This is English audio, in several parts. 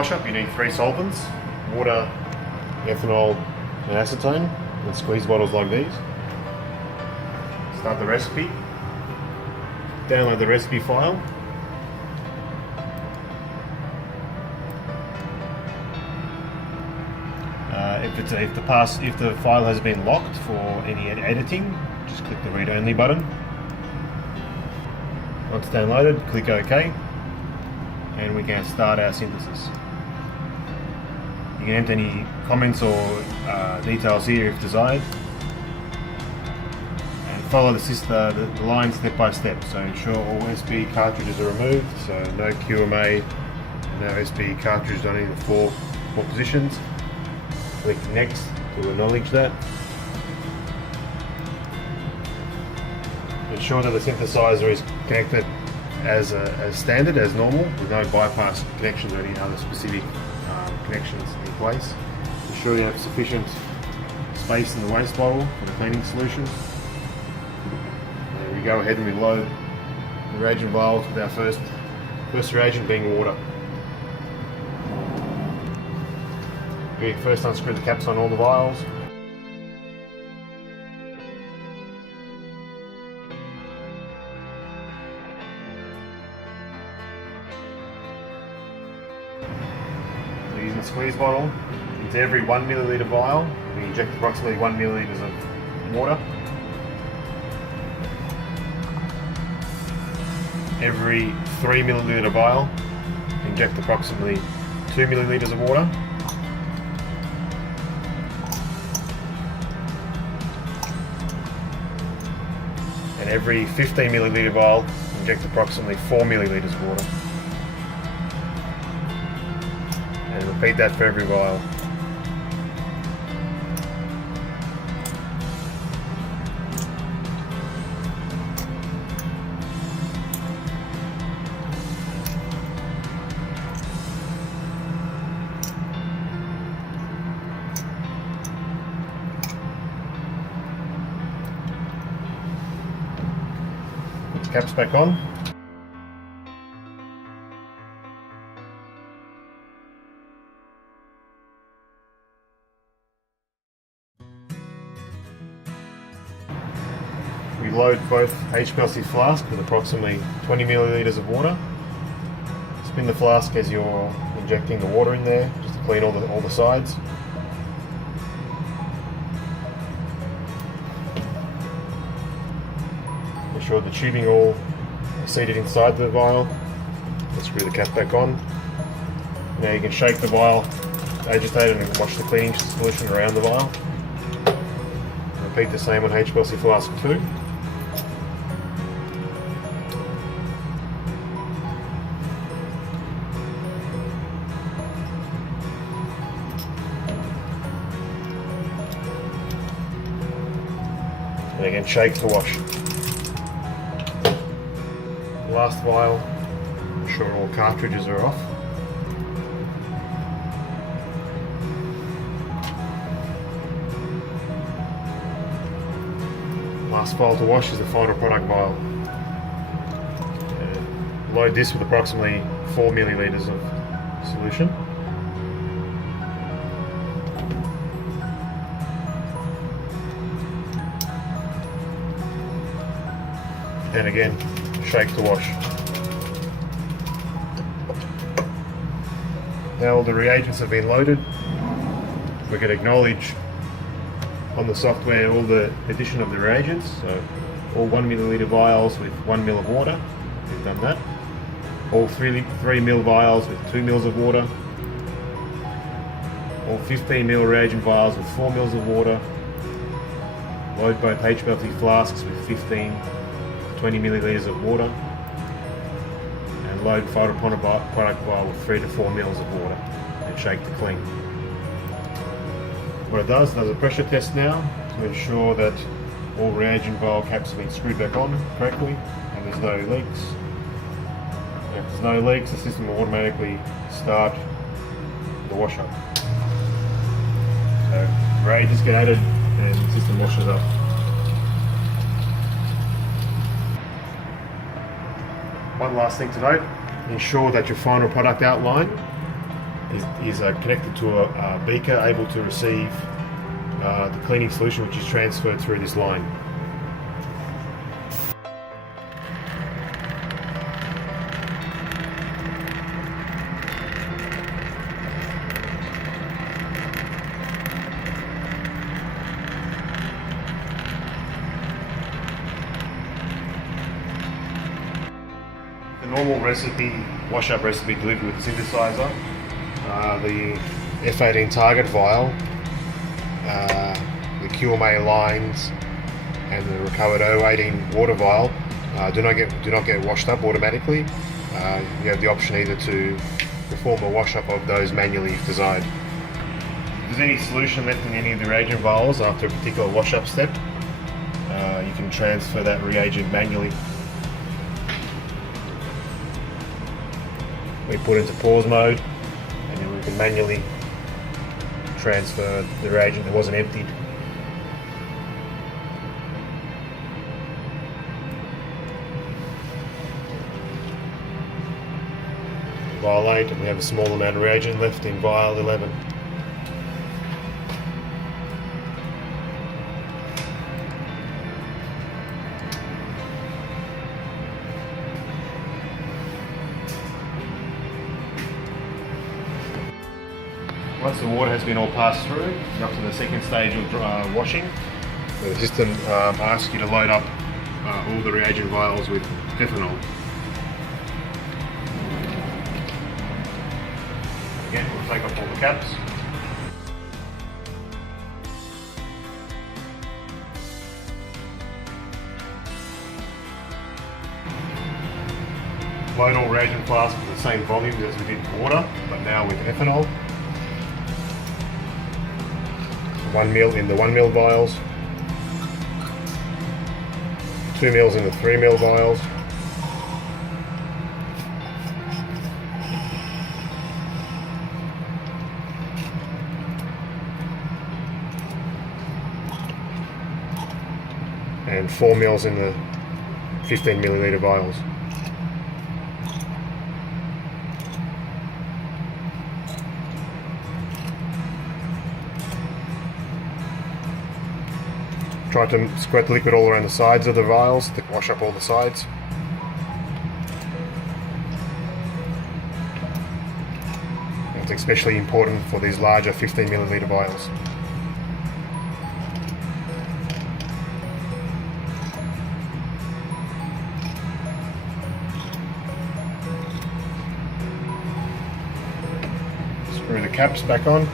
wash-up, you need 3 solvents: water, ethanol and acetone, and squeeze bottles like these. Start the recipe, download the recipe file, if the file has been locked for any editing, just click the read only button. Once downloaded, click OK, and we can start our synthesis. You can enter any comments or details here if desired, and follow the line step by step. So ensure all SB cartridges are removed, so no QMA, no SB cartridges on any of the four positions. Click next to acknowledge that. Ensure that the synthesizer is connected as standard, as normal, with no bypass connections or any other specific connections in place. Ensure you have sufficient space in the waste bottle for the cleaning solution. And we go ahead and we load the reagent vials with our first reagent being water. We first unscrew the caps on all the vials. We're using a squeeze bottle. Into every 1 milliliter vial, we inject approximately 1 milliliters of water. Every 3 milliliter vial, inject approximately 2 milliliters of water. And every 15 milliliter vial, inject approximately 4 milliliters of water. And repeat that for every vial. Put the caps back on. We load both HPLC flasks with approximately 20 milliliters of water. Spin the flask as you're injecting the water in there, just to clean all the sides. Make sure the tubing all seated inside the vial. Let's screw the cap back on. Now you can shake the vial, agitate it, and wash the cleaning solution around the vial. Repeat the same on HPLC flask 2. And again, shake to wash. Last vial, ensure all cartridges are off. Last vial to wash is the final product vial. Load this with approximately 4 milliliters of solution. And again, shake to wash. Now all the reagents have been loaded. We can acknowledge on the software all the addition of the reagents. So all 1 milliliter vials with 1 ml of water. We've done that. All 3 ml vials with 2 ml of water. All 15 ml reagent vials with 4 ml of water. Load both HPLC flasks with 15 to 20 milliliters of water. And load final product vial with 3 to 4 ml of water. And shake to clean. What it does a pressure test now to ensure that all reagent vial caps have been screwed back on correctly and there's no leaks. If there's no leaks, the system will automatically start the wash-up. So reagents get added and the system washes up. One last thing to note, ensure that your final product outline is connected to a beaker able to receive the cleaning solution, which is transferred through this line. The normal recipe, wash-up recipe delivered with the synthesizer, the F18 target vial, the QMA lines, and the recovered O18 water vial do not get washed up automatically. You have the option either to perform a wash-up of those manually if desired. If there's any solution left in any of the reagent vials after a particular wash-up step, you can transfer that reagent manually. We put into pause mode, and then we can manually transfer the reagent that wasn't emptied. Vial 8, and we have a small amount of reagent left in vial 11. Once the water has been all passed through, up to the second stage of washing, the system asks you to load up all the reagent vials with ethanol. Again, we'll take off all the caps. Load all reagent flasks with the same volume as we did water, but now with ethanol. 1 ml in the 1 ml vials, 2 ml in the 3 ml vials, and 4 ml in the 15 milliliter vials. Try to squirt the liquid all around the sides of the vials to wash up all the sides. It's especially important for these larger 15 milliliter vials. Screw the caps back on.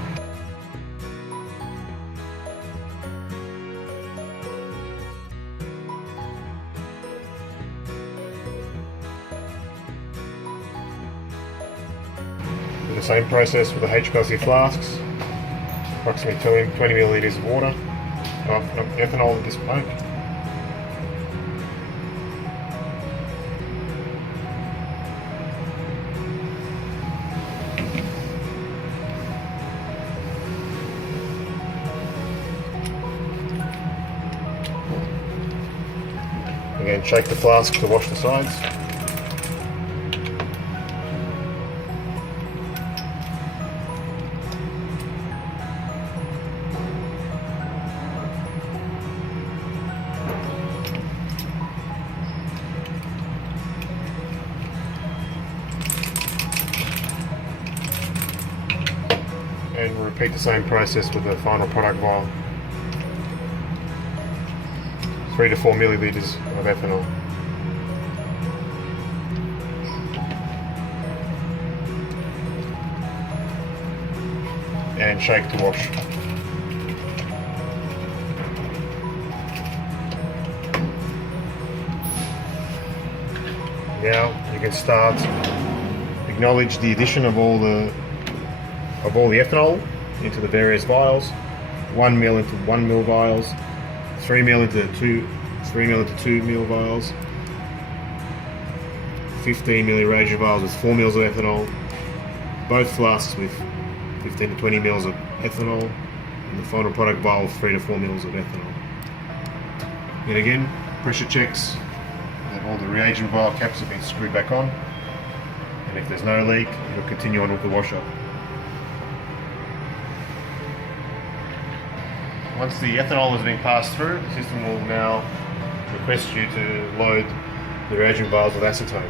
The same process with the HPLC flasks, approximately 20 milliliters of water, ethanol at this point. Again, shake the flask to wash the sides. And repeat the same process with the final product vial. 3 to 4 milliliters of ethanol. And shake to wash. Now you can start, acknowledge the addition of all the ethanol into the various vials. 1 ml into 1 ml vials, 3 ml into 2 ml vials, 15 ml reagent vials with 4 ml of ethanol, both flasks with 15 to 20 ml of ethanol, and the final product vial with 3 to 4 ml of ethanol. And again, pressure checks that all the reagent vial caps have been screwed back on, and if there's no leak, it'll continue on with the wash-up. Once the ethanol has been passed through, the system will now request you to load the reagent vials with acetone.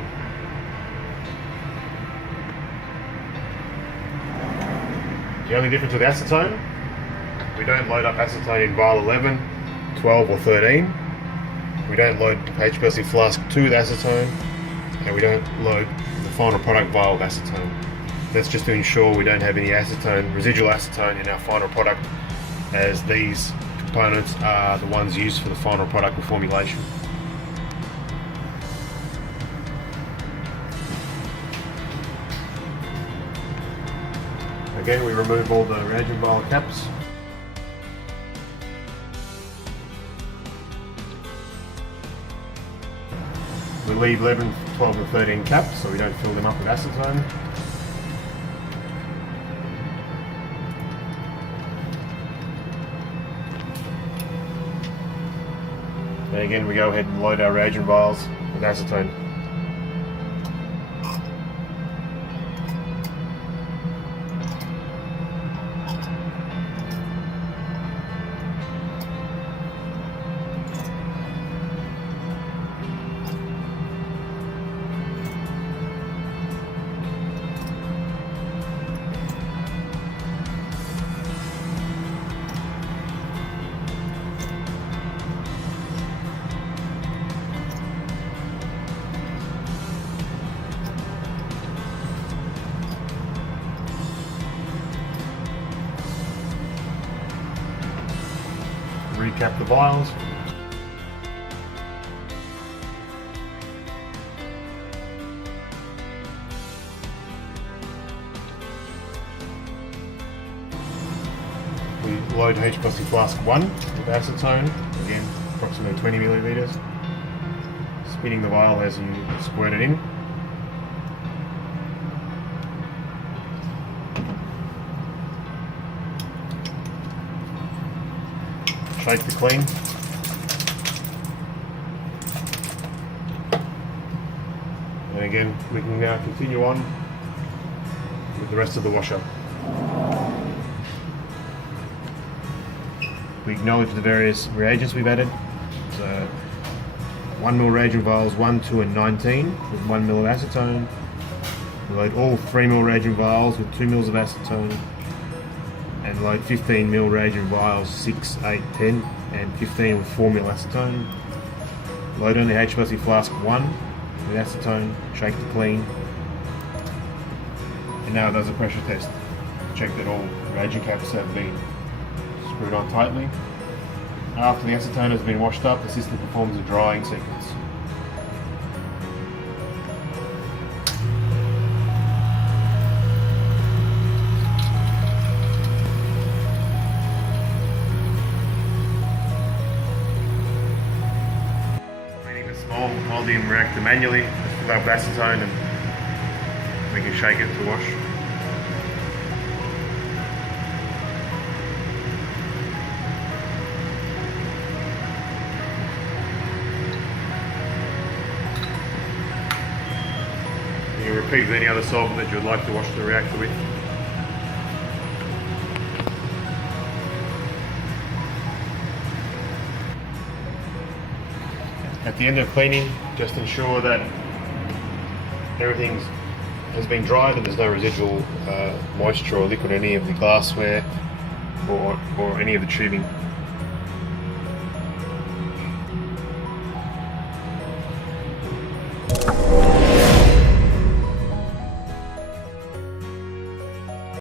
The only difference with acetone, we don't load up acetone in vial 11, 12 or 13. We don't load HPLC flask 2 with acetone, and we don't load the final product vial with acetone. That's just to ensure we don't have any acetone, residual acetone in our final product, as these components are the ones used for the final product formulation. Again, we remove all the reagent vial caps. We leave 11, 12 and 13 caps so we don't fill them up with acetone. And again, we go ahead and load our reagent vials with acetone. Recap the vials. We load HPLC flask 1 with acetone, again approximately 20 milliliters. Spinning the vial as you squirt it in. Shake to clean. And again, we can now continue on with the rest of the washer. We acknowledge the various reagents we've added. So 1 ml reagent vials 1, 2 and 19 with 1 ml of acetone. We load all 3 ml reagent vials with 2 ml of acetone. And load 15 ml reagent vials 6, 8, 10 and 15 with 4 ml acetone. Load only HPLC flask 1 with acetone, shake to clean. And now it does a pressure test. Check that all reagent caps have been screwed on tightly. After the acetone has been washed up, the system performs a drying sequence. Small molybdenum reactor manually, just fill up with acetone and we can shake it to wash. You can repeat with any other solvent that you would like to wash the reactor with. At the end of cleaning, just ensure that everything has been dried and there's no residual moisture or liquid in any of the glassware or any of the tubing.